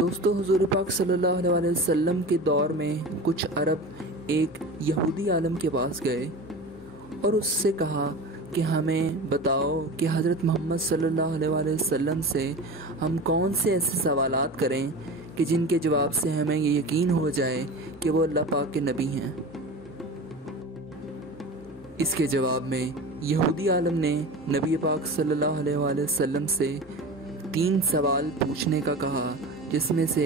دوستو حضور پاک صلی اللہ علیہ وسلم کے دور میں کچھ عرب ایک یہودی عالم کے پاس گئے اور اس سے کہا کہ ہمیں بتاؤ کہ حضرت محمد صلی اللہ علیہ وسلم سے ہم کون سے ایسے سوالات کریں کہ جن کے جواب سے ہمیں یہ یقین ہو جائے کہ وہ اللہ پاک کے نبی ہیں۔ اس کے جواب میں یہودی عالم نے نبی پاک صلی اللہ علیہ وسلم سے 3 سوال پوچھنے کا کہا، جس میں سے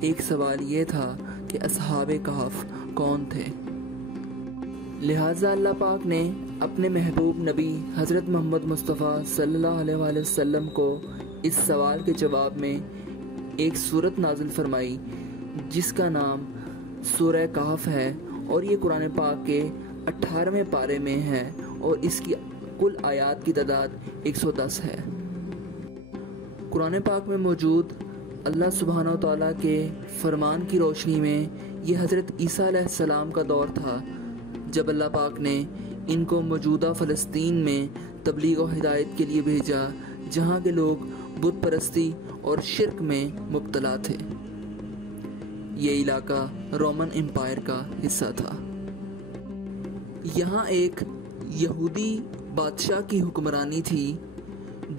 ایک سوال یہ تھا کہ اصحاب کہف کون تھے۔ لہٰذا اللہ پاک نے اپنے محبوب نبی حضرت محمد مصطفیٰ صلی اللہ علیہ وسلم کو اس سوال کے جواب میں ایک سورت نازل فرمائی جس کا نام سورہ کہف ہے، اور یہ قرآن پاک کے 18ویں پارے میں ہے اور اس کی کل آیات کی تعداد 110 ہے۔ قرآن پاک میں موجود اللہ سبحانہ و تعالیٰ کے فرمان کی روشنی میں یہ حضرت عیسیٰ علیہ السلام کا دور تھا جب اللہ پاک نے ان کو موجودہ فلسطین میں تبلیغ و ہدایت کے لیے بھیجا، جہاں کے لوگ بت پرستی اور شرک میں مبتلا تھے۔ یہ علاقہ رومن امپائر کا حصہ تھا۔ یہاں ایک یہودی بادشاہ کی حکمرانی تھی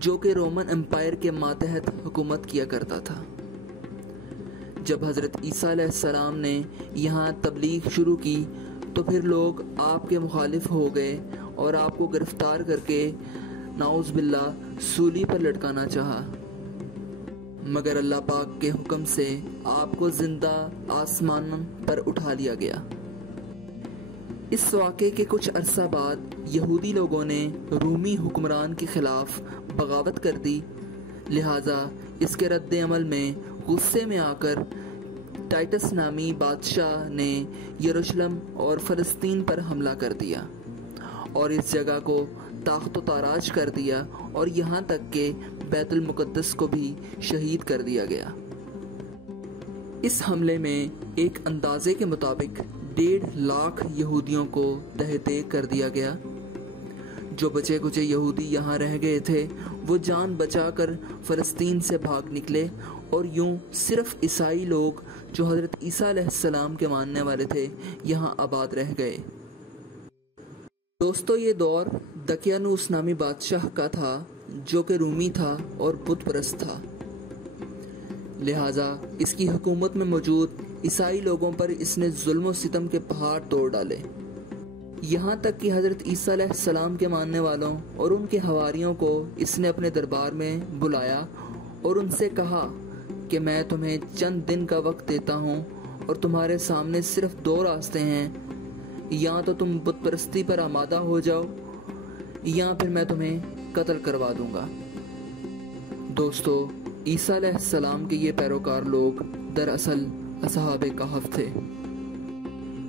جو کہ رومن امپائر کے ماتحت حکومت کیا کرتا تھا۔ جب حضرت عیسیٰ علیہ السلام نے یہاں تبلیغ شروع کی تو پھر لوگ آپ کے مخالف ہو گئے اور آپ کو گرفتار کر کے نعوذ باللہ سولی پر لٹکانا چاہا، مگر اللہ پاک کے حکم سے آپ کو زندہ آسمان پر اٹھا لیا گیا۔ اس واقعے کے کچھ عرصہ بعد یہودی لوگوں نے رومی حکمران کے خلاف بغاوت کر دی، لہٰذا اس کے رد عمل میں غصے میں آ کر ٹائٹس نامی بادشاہ نے یروشلم اور فلسطین پر حملہ کر دیا اور اس جگہ کو تاخت و تاراج کر دیا، اور یہاں تک کہ بیت المقدس کو بھی شہید کر دیا گیا۔ اس حملے میں ایک اندازے کے مطابق 1.5 لاکھ یہودیوں کو تہہ تیگ کر دیا گیا۔ جو بچے کچے یہودی یہاں رہ گئے تھے وہ جان بچا کر فلسطین سے بھاگ نکلے، اور یوں صرف عیسائی لوگ جو حضرت عیسیٰ علیہ السلام کے ماننے والے تھے یہاں آباد رہ گئے۔ دوستو یہ دور دقیانوس نامی بادشاہ کا تھا جو کہ رومی تھا اور بت پرست تھا، لہٰذا اس کی حکومت میں موجود عیسائی لوگوں پر اس نے ظلم و ستم کے پہاڑ توڑ ڈالے، یہاں تک کہ حضرت عیسیٰ علیہ السلام کے ماننے والوں اور ان کے حواریوں کو اس نے اپنے دربار میں بلایا اور ان سے کہا کہ میں تمہیں چند دن کا وقت دیتا ہوں اور تمہارے سامنے صرف 2 راستے ہیں، یا تو تم بت پرستی پر آمادہ ہو جاؤ یا پھر میں تمہیں قتل کروا دوں گا۔ دوستو عیسیٰ علیہ السلام کے یہ پیروکار لوگ دراصل اصحاب کہف تھے۔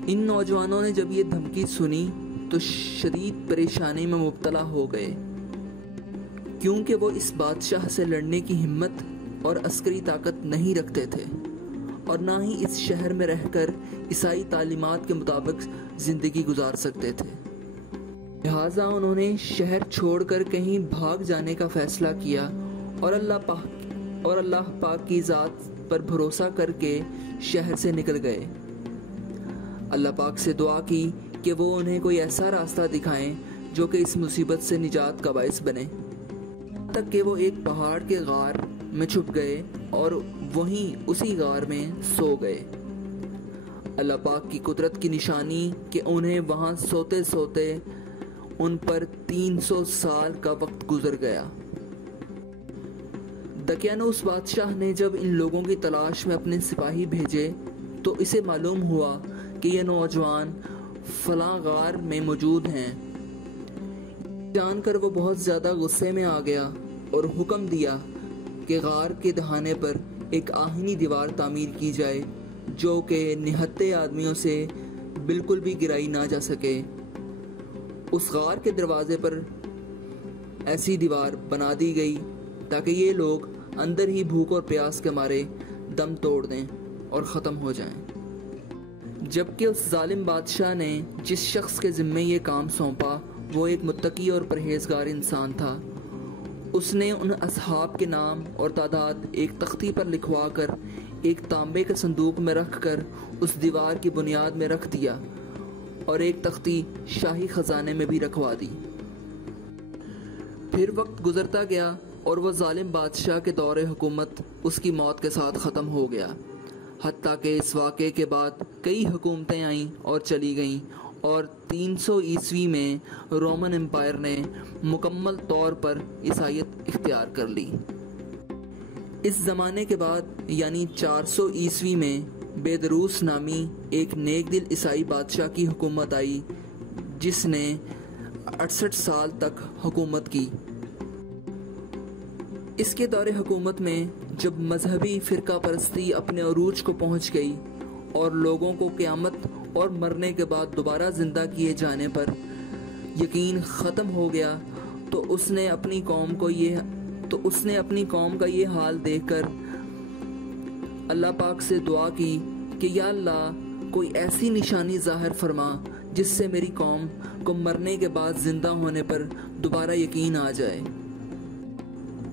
ان نوجوانوں نے جب یہ دھمکی سنی تو شدید پریشانی میں مبتلا ہو گئے، کیونکہ وہ اس بادشاہ سے لڑنے کی ہمت اور عسکری طاقت نہیں رکھتے تھے، اور نہ ہی اس شہر میں رہ کر عیسائی تعلیمات کے مطابق زندگی گزار سکتے تھے، لہٰذا انہوں نے شہر چھوڑ کر کہیں بھاگ جانے کا فیصلہ کیا اور اللہ پاک کی ذات پر بھروسہ کر کے شہر سے نکل گئے۔ اللہ پاک سے دعا کی کہ وہ انہیں کوئی ایسا راستہ دکھائیں جو کہ اس مصیبت سے نجات کا باعث بنے، تک کہ وہ ایک پہاڑ کے غار میں چھپ گئے اور وہیں اسی غار میں سو گئے۔ اللہ پاک کی قدرت کی نشانی کہ انہیں وہاں سوتے سوتے ان پر 300 سال کا وقت گزر گیا۔ دقیانوس بادشاہ نے جب ان لوگوں کی تلاش میں اپنے سپاہی بھیجے تو اسے معلوم ہوا کہ یہ نوجوان فلاں غار میں موجود ہیں۔ جان کر وہ بہت زیادہ غصے میں آ گیا اور حکم دیا کہ غار کے دہانے پر ایک آہنی دیوار تعمیر کی جائے جو کہ نہتے آدمیوں سے بالکل بھی گرائی نہ جا سکے۔ اس غار کے دروازے پر ایسی دیوار بنا دی گئی تاکہ یہ لوگ اندر ہی بھوک اور پیاس کے مارے دم توڑ دیں اور ختم ہو جائیں، جبکہ اس ظالم بادشاہ نے جس شخص کے ذمے یہ کام سونپا وہ ایک متقی اور پرہیزگار انسان تھا۔ اس نے ان اصحاب کے نام اور تعداد ایک تختی پر لکھوا کر ایک تانبے کے صندوق میں رکھ کر اس دیوار کی بنیاد میں رکھ دیا اور ایک تختی شاہی خزانے میں بھی رکھوا دی۔ پھر وقت گزرتا گیا اور وہ ظالم بادشاہ کے دور حکومت اس کی موت کے ساتھ ختم ہو گیا، حتیٰ کہ اس واقعے کے بعد کئی حکومتیں آئیں اور چلی گئیں اور 300 عیسوی میں رومن امپائر نے مکمل طور پر عیسائیت اختیار کر لی۔ اس زمانے کے بعد یعنی 400 عیسوی میں بیدروس نامی ایک نیک دل عیسائی بادشاہ کی حکومت آئی جس نے 68 سال تک حکومت کی۔ اس کے دور حکومت میں جب مذہبی فرقہ پرستی اپنے عروج کو پہنچ گئی اور لوگوں کو قیامت اور مرنے کے بعد دوبارہ زندہ کیے جانے پر یقین ختم ہو گیا تو اس نے اپنی قوم کا یہ حال دیکھ کر اللہ پاک سے دعا کی کہ یا اللہ کوئی ایسی نشانی ظاہر فرما جس سے میری قوم کو مرنے کے بعد زندہ ہونے پر دوبارہ یقین آ جائے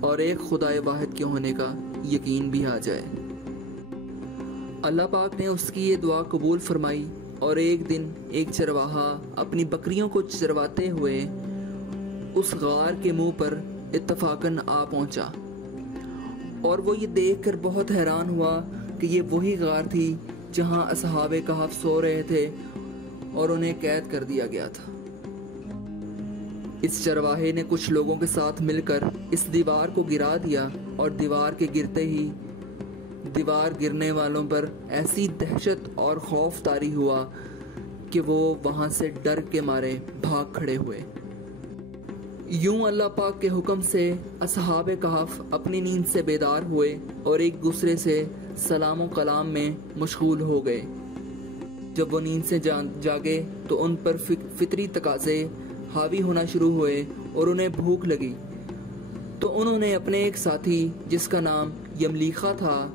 اور ایک خدائے واحد کے ہونے کا یقین بھی آ جائے۔ اللہ پاک نے اس کی یہ دعا قبول فرمائی اور ایک دن ایک چرواہا اپنی بکریوں کو چرواتے ہوئے اس غار کے منہ پر اتفاقاً آ پہنچا اور وہ یہ دیکھ کر بہت حیران ہوا کہ یہ وہی غار تھی جہاں اصحاب کہف سو رہے تھے اور انہیں قید کر دیا گیا تھا۔ اس چرواہے نے کچھ لوگوں کے ساتھ مل کر اس دیوار کو گرا دیا اور دیوار کے گرتے ہی دیوار گرنے والوں پر ایسی دہشت اور خوف طاری ہوا کہ وہ وہاں سے ڈر کے مارے بھاگ کھڑے ہوئے۔ یوں اللہ پاک کے حکم سے اصحاب کہف اپنی نیند سے بیدار ہوئے اور ایک دوسرے سے سلام و کلام میں مشغول ہو گئے۔ جب وہ نیند سے جاگے تو ان پر فطری تقاضے حاوی ہونا شروع ہوئے اور انہیں بھوک لگی، تو انہوں نے اپنے ایک ساتھی جس کا نام یملیخا تھا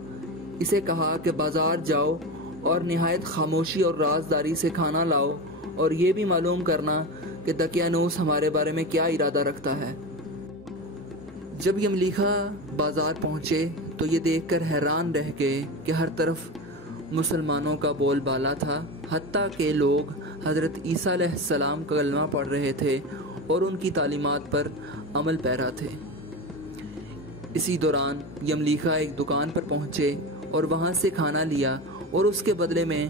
اسے کہا کہ بازار جاؤ اور نہایت خاموشی اور رازداری سے کھانا لاؤ اور یہ بھی معلوم کرنا کہ دقیانوس ہمارے بارے میں کیا ارادہ رکھتا ہے۔ جب یملیخا بازار پہنچے تو یہ دیکھ کر حیران رہ گئے کہ ہر طرف مسلمانوں کا بول بالا تھا، حتیٰ کہ لوگ حضرت عیسیٰ علیہ السلام کا کلمہ پڑھ رہے تھے اور ان کی تعلیمات پر عمل پیرا تھے۔ اسی دوران یملیخا ایک دکان پر پہنچے اور وہاں سے کھانا لیا اور اس کے بدلے میں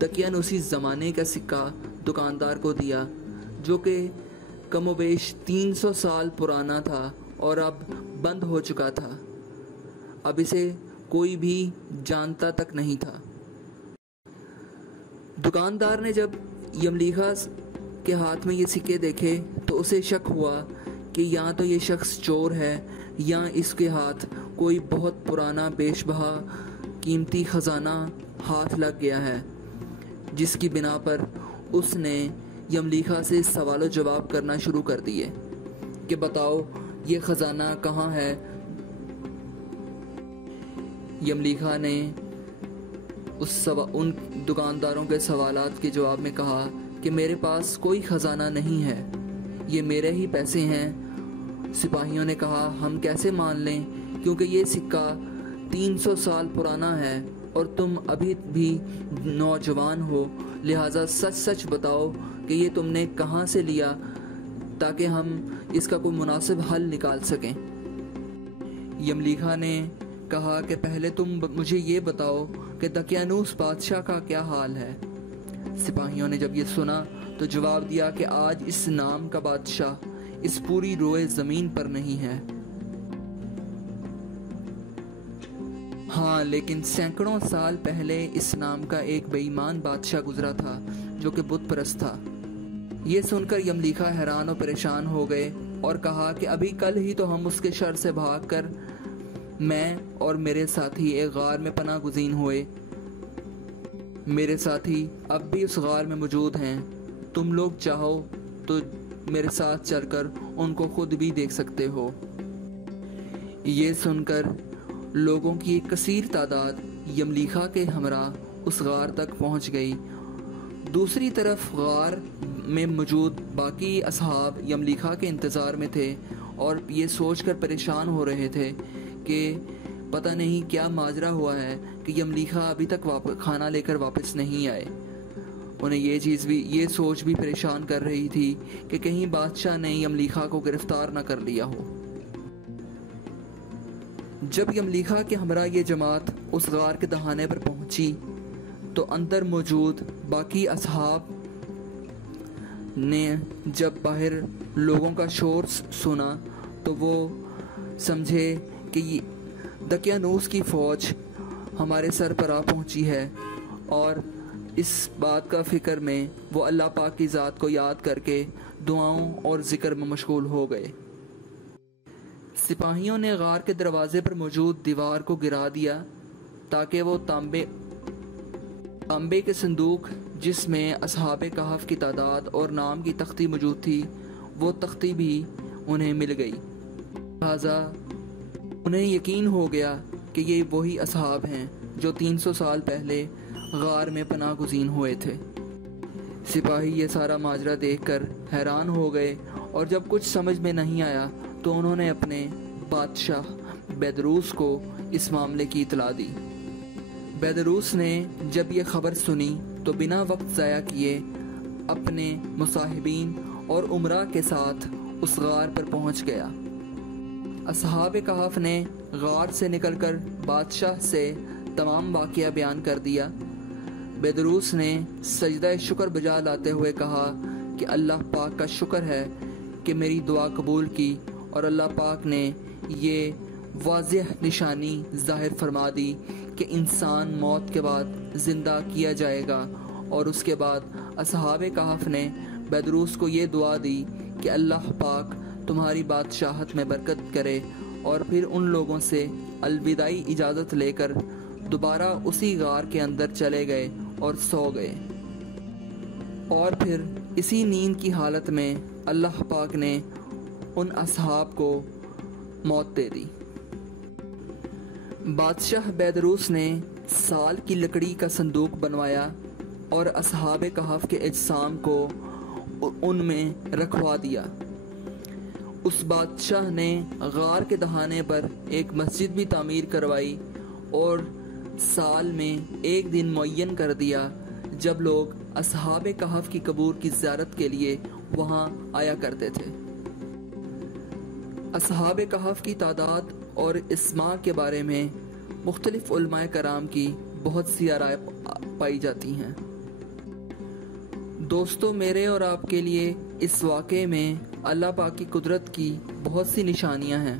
دقیانوسی زمانے کا سکہ دکاندار کو دیا جو کہ کم و بیش 300 سال پرانا تھا اور اب بند ہو چکا تھا، اب اسے کوئی بھی جانتا تک نہیں تھا۔ دکاندار نے جب یملیخا کے ہاتھ میں یہ سکے دیکھے تو اسے شک ہوا کہ یا تو یہ شخص چور ہے یا اس کے ہاتھ کوئی بہت پرانا بیش بہا قیمتی خزانہ ہاتھ لگ گیا ہے، جس کی بنا پر اس نے یملیخا سے سوال و جواب کرنا شروع کر دیے کہ بتاؤ یہ خزانہ کہاں ہے۔ یملیخا نے ان دکانداروں کے سوالات کے جواب میں کہا کہ میرے پاس کوئی خزانہ نہیں ہے، یہ میرے ہی پیسے ہیں۔ سپاہیوں نے کہا ہم کیسے مان لیں کیونکہ یہ سکہ 300 سال پرانا ہے اور تم ابھی بھی نوجوان ہو، لہٰذا سچ سچ بتاؤ کہ یہ تم نے کہاں سے لیا تاکہ ہم اس کا کوئی مناسب حل نکال سکیں۔ یملیخا نے کہا کہ پہلے تم مجھے یہ بتاؤ کہ دقیانوس بادشاہ کا کیا حال ہے۔ سپاہیوں نے جب یہ سنا تو جواب دیا کہ آج اس نام کا بادشاہ اس پوری روئے زمین پر نہیں ہے، ہاں لیکن سینکڑوں سال پہلے اس نام کا ایک بے ایمان بادشاہ گزرا تھا جو کہ بت پرست تھا۔ یہ سن کر یملیخا حیران و پریشان ہو گئے اور کہا کہ ابھی کل ہی تو ہم اس کے شر سے بھاگ کر میں اور میرے ساتھی ایک غار میں پناہ گزین ہوئے، میرے ساتھی اب بھی اس غار میں موجود ہیں، تم لوگ چاہو تو میرے ساتھ چل کر ان کو خود بھی دیکھ سکتے ہو۔ یہ سن کر لوگوں کی ایک کثیر تعداد یملیخا کے ہمراہ اس غار تک پہنچ گئی۔ دوسری طرف غار میں موجود باقی اصحاب یملیخا کے انتظار میں تھے اور یہ سوچ کر پریشان ہو رہے تھے کہ پتہ نہیں کیا ماجرا ہوا ہے کہ یملیخا ابھی تک کھانا لے کر واپس نہیں آئے۔ انہیں یہ سوچ بھی پریشان کر رہی تھی کہ کہیں بادشاہ نے یملیخا کو گرفتار نہ کر لیا ہو۔ جب یملیخا کے ہمراہ یہ جماعت اس غار کے دہانے پر پہنچی تو اندر موجود باقی اصحاب نے جب باہر لوگوں کا شور سنا تو وہ سمجھے کہ دقیانوس کی فوج ہمارے سر پر آ پہنچی ہے، اور اس بات کا فکر میں وہ اللہ پاک کی ذات کو یاد کر کے دعاؤں اور ذکر میں مشغول ہو گئے۔ سپاہیوں نے غار کے دروازے پر موجود دیوار کو گرا دیا تاکہ وہ تانبے کے صندوق جس میں اصحاب کہف کی تعداد اور نام کی تختی موجود تھی، وہ تختی بھی انہیں مل گئی۔ لہٰذا انہیں یقین ہو گیا کہ یہ وہی اصحاب ہیں جو 300 سال پہلے غار میں پناہ گزین ہوئے تھے۔ سپاہی یہ سارا ماجرا دیکھ کر حیران ہو گئے، اور جب کچھ سمجھ میں نہیں آیا تو انہوں نے اپنے بادشاہ بیدروس کو اس معاملے کی اطلاع دی۔ بیدروس نے جب یہ خبر سنی تو بنا وقت ضائع کیے اپنے مصاحبین اور امراء کے ساتھ اس غار پر پہنچ گیا۔ اصحاب کہف نے غار سے نکل کر بادشاہ سے تمام واقعہ بیان کر دیا۔ بیدروس نے سجدہ شکر بجا لاتے ہوئے کہا کہ اللہ پاک کا شکر ہے کہ میری دعا قبول کی، اور اللہ پاک نے یہ واضح نشانی ظاہر فرما دی کہ انسان موت کے بعد زندہ کیا جائے گا۔ اور اس کے بعد اصحاب کہف نے بیدروس کو یہ دعا دی کہ اللہ پاک تمہاری بادشاہت میں برکت کرے، اور پھر ان لوگوں سے الوداعی اجازت لے کر دوبارہ اسی غار کے اندر چلے گئے اور سو گئے۔ اور پھر اسی نیند کی حالت میں اللہ پاک نے ان اصحاب کو موت دے دی۔ بادشاہ بیدروس نے سال کی لکڑی کا صندوق بنوایا اور اصحاب کہف کے اجسام کو ان میں رکھوا دیا۔ اس بادشاہ نے غار کے دہانے پر ایک مسجد بھی تعمیر کروائی، اور سال میں ایک دن معین کر دیا جب لوگ اصحاب کہف کی قبور کی زیارت کے لیے وہاں آیا کرتے تھے۔ اصحاب کہف کی تعداد اور اسماء کے بارے میں مختلف علماء کرام کی بہت سی رائے پائی جاتی ہیں۔ دوستو، میرے اور آپ کے لیے اس واقعے میں اللہ پاک کی قدرت کی بہت سی نشانیاں ہیں۔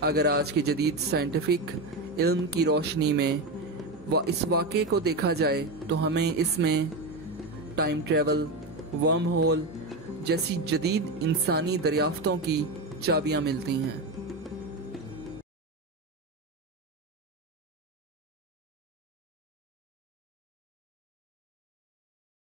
اگر آج کے جدید سائنٹیفک علم کی روشنی میں اس واقعے کو دیکھا جائے تو ہمیں اس میں ٹائم ٹریول، ورم ہول جیسی جدید انسانی دریافتوں کی چابیاں ملتی ہیں۔